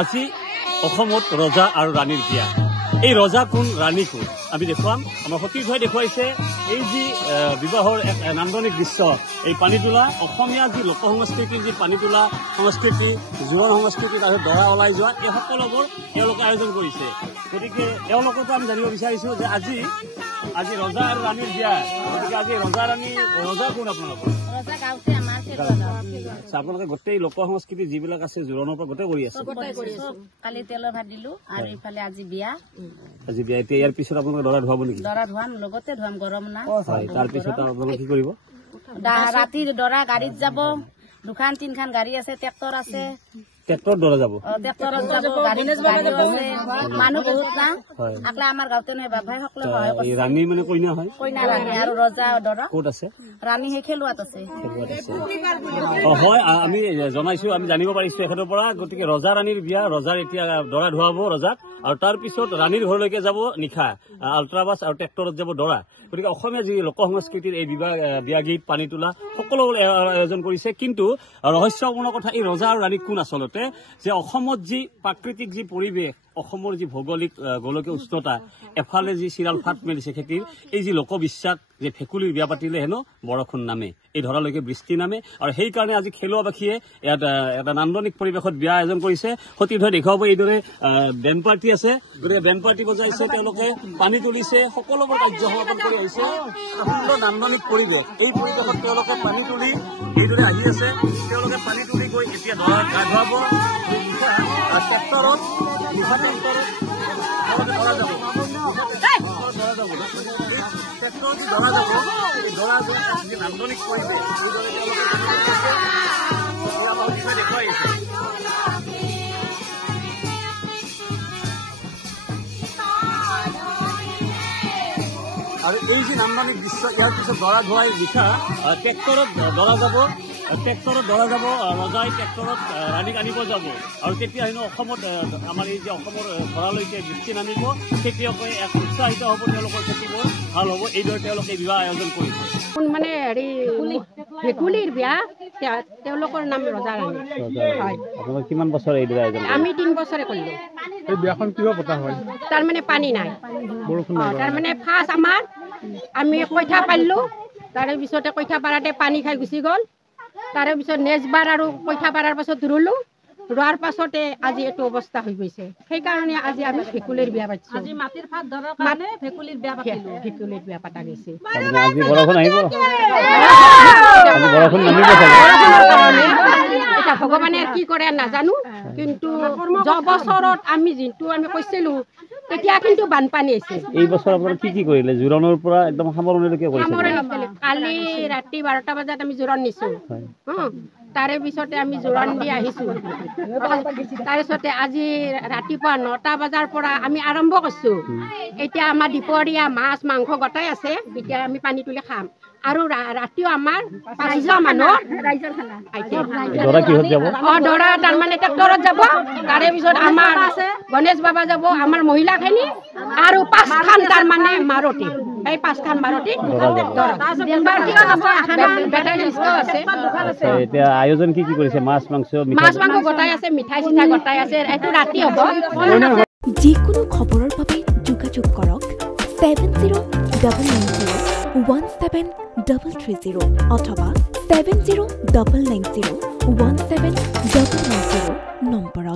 আজি অসমত ৰজা আৰু ৰাণীৰ বিয়া। এই ৰজা কোন, ৰাণী কোন আমি দেখুৱাম। আমাৰ সতীৰ্থই দেখুৱাইছে এই যি বিবাহৰ এক নান্দনিক দৃশ্য, এই পানী তোলা অসমীয়া যি লোক সংস্কৃতিৰ যি পানী তোলা সংস্কৃতি, জোৰণ সংস্কৃতি, তাৰপিছত দৰা ওলাই যোৱা, এই সকলোবোৰ তেওঁলোকে আয়োজন কৰিছে। গতিকে তেওঁলোকৰ পৰা আমি জানিব বিচাৰিছোঁ যে আজি ৰজা আৰু ৰাণীৰ বিয়া। গতিকে আজি ৰজা ৰাণী, ৰজা কোন আপোনালোকৰ? আপোনালোকে গোটেই লোক সংস্কৃতি যিবিলাক আছে জোৰণৰ পৰা গোটেই কৰি আছে। কালি তেলৰ ভাত দিলো আৰু ইফালে আজি বিয়া। এতিয়া ইয়াৰ পিছত আপোনালোকে দৰা ধুৱাব নেকি? দৰা ধুৱাম, লগতে ধুৱাম, গৰম না। তাৰপিছত আপোনালোকে কি কৰিব? ৰাতি দৰা গাড়ীত যাব, দুখান তিনখান গাড়ী আছে, ট্ৰেক্টৰ আছে। ট্ৰেক্টৰত দৰা যাব? ট্ৰেক্টৰত যাব, গাড়ীও আছে, মানুহ বহুত না। আকলা আমাৰ গাঁৱতে নহয়, বাবাই সকলো সহায় কৰিছে। ৰাণী মানে কইনা হয়? কইনা ৰাণী আৰু ৰজা দৰা ক'ত আছে? ৰাণী সেই খেলুৱাত আছে। হয়, আমি জনাইছো, আমি জানিব পাৰিছো এখনৰ পৰা। গতিকে ৰজা ৰাণীৰ বিয়া, ৰজাৰ এতিয়া দৰা ধুৱাব ৰজাক, আৰু তাৰ পিছত ৰাণীৰ ঘৰলৈকে যাব নিশা আল্ট্ৰাবাছ আৰু ট্ৰেক্টৰত যাব দৰা। গতিকে অসমীয়া যি লোক সংস্কৃতিৰ এই বিয়া গীত, পানী তোলা সকলোবোৰ আয়োজন কৰিছে। কিন্তু ৰহস্যপূৰ্ণ কথা, এই ৰজা আৰু ৰাণী কোন আচলতে? যে অসমত যি প্ৰাকৃতিক যি পৰিৱেশ, অসমৰ যি ভৌগোলিক গোলকীয় উষ্ণতা, এফালে যি চিৰাল ফাট মেলিছে খেতিৰ, এই যি লোকবিশ্বাস যে ভেকুলীৰ বিয়া পাতিলে হেনো বৰষুণ নামে, এই ধৰালৈকে বৃষ্টি নামে। আৰু সেইকাৰণে আজি খেলুৱাবাসীয়ে ইয়াত এটা নান্দনিক পৰিৱেশত বিয়া আয়োজন কৰিছে। সতীৰ্থই দেখুৱাব, এইদৰে বেণ্ড পাৰ্টি আছে, গতিকে বেণ্ড পাৰ্টি বজাইছে, তেওঁলোকে পানী তুলিছে, সকলোবোৰ কাৰ্য সমাপন কৰি আহিছে। সুন্দৰ নান্দনিক পৰিৱেশ, এই পৰিৱেশত তেওঁলোকে পানী তুলি এইদৰে আহি আছে। তেওঁলোকে পানী তুলি গৈ এতিয়া দৰা গা ধুৱাব ট্ৰেক্টৰত, দৰা যাব। নান্দনিক পৰিৱেশ দেখুৱাই আহিছে। আৰু এই যি নান্দনিক দৃশ্য, ইয়াৰ পিছত দৰা ধুৱাই নিশা ট্ৰেক্টৰত দৰা যাব, ৰজাই ট্ৰেক্টৰত ৰাণীক আনিব যাব। আৰু তেতিয়া হেনো অসমত আমাৰ এই যে অসমৰ ঘৰলৈকে বৃষ্টি নামিব, খেতিয়কে এক উৎসাহিত হ'ব, তেওঁলোকৰ খেতিবোৰ ভাল হ'ব। এইদৰে তেওঁলোকে বিবাহ আয়োজন কৰিছে। মানে হেৰি ভেকুলীৰ বিয়া, তেওঁলোকৰ নাম ৰজা ৰাণী। আপোনালোকে কিমান বছৰ এইদৰে আয়োজন? আমি 3 বছৰে কৰিলো। এই বিয়াখন কিবা পতা হয়? তাৰমানে পানী নাই, বৰষুণ। তাৰমানে ফাৰ্ষ্ট আমি কইঠা পাৰিলো, তাৰে পিছতে কইঠা পাৰাতে পানী খাই গুচি গ'ল। তাৰে পিছত নেক্সট বাৰ আৰু কইঠা পাৰাৰ পাছত ৰুলো, ৰোৱাৰ পাছতে আজি এইটো অৱস্থা হৈ গৈছে। সেইকাৰণে আজি আমি ভেকুলীৰ বিয়া পাতিছো। আজি মাটিৰ ভাত ধৰাৰ কাৰণে ভেকুলীৰ বিয়া পাতিলো। ভেকুলীৰ বিয়া পাতা গৈছে। আজি বৰষুণ আহিব, বৰষুণ নামিব এটা ভগৱানে কি কৰে নাজানো, কিন্তু যোৱা বছৰত আমি যিটো আমি কৈছিলো, তেতিয়া কিন্তু বানপানী হৈছে। এই বছৰ আপোনাৰ কি কৰিলে? জোৰণৰ পৰা একদম সামৰণিলৈকে কৰিছে? কালি ৰাতি 12টা বজাত আমি জোৰণ নিছো, তাৰে পিছতে আমি জোৰণ দি আহিছো। তাৰপিছতে আজি ৰাতিপুৱা 9টা বজাৰ পৰা আমি আৰম্ভ কৰিছো। এতিয়া আমাৰ দুপৰীয়া মাছ মাংস গোটাই আছে, এতিয়া আমি পানী তুলি খাম। আৰু ৰাতিও আমাৰ 5জন মানুহ দৰা তাৰমানে ট্ৰেক্টৰত যাব। তাৰে পিছত আমাৰ গণেশ বাবা যাব, আমাৰ মহিলাখিনি, আৰু 5খান তাৰমানে মাৰুতি, এই 5খান মাৰুতি। এতিয়া আয়োজন কি কৰিছে? মাছ মাংস গোটাই আছে, মিঠাই চিঠাই গোটাই আছে। এইটো ৰাতি হ'ব। যিকোনো খবৰৰ বাবে যোগাযোগ কৰক 7099017330 অথবা 7099017390 নম্বৰত।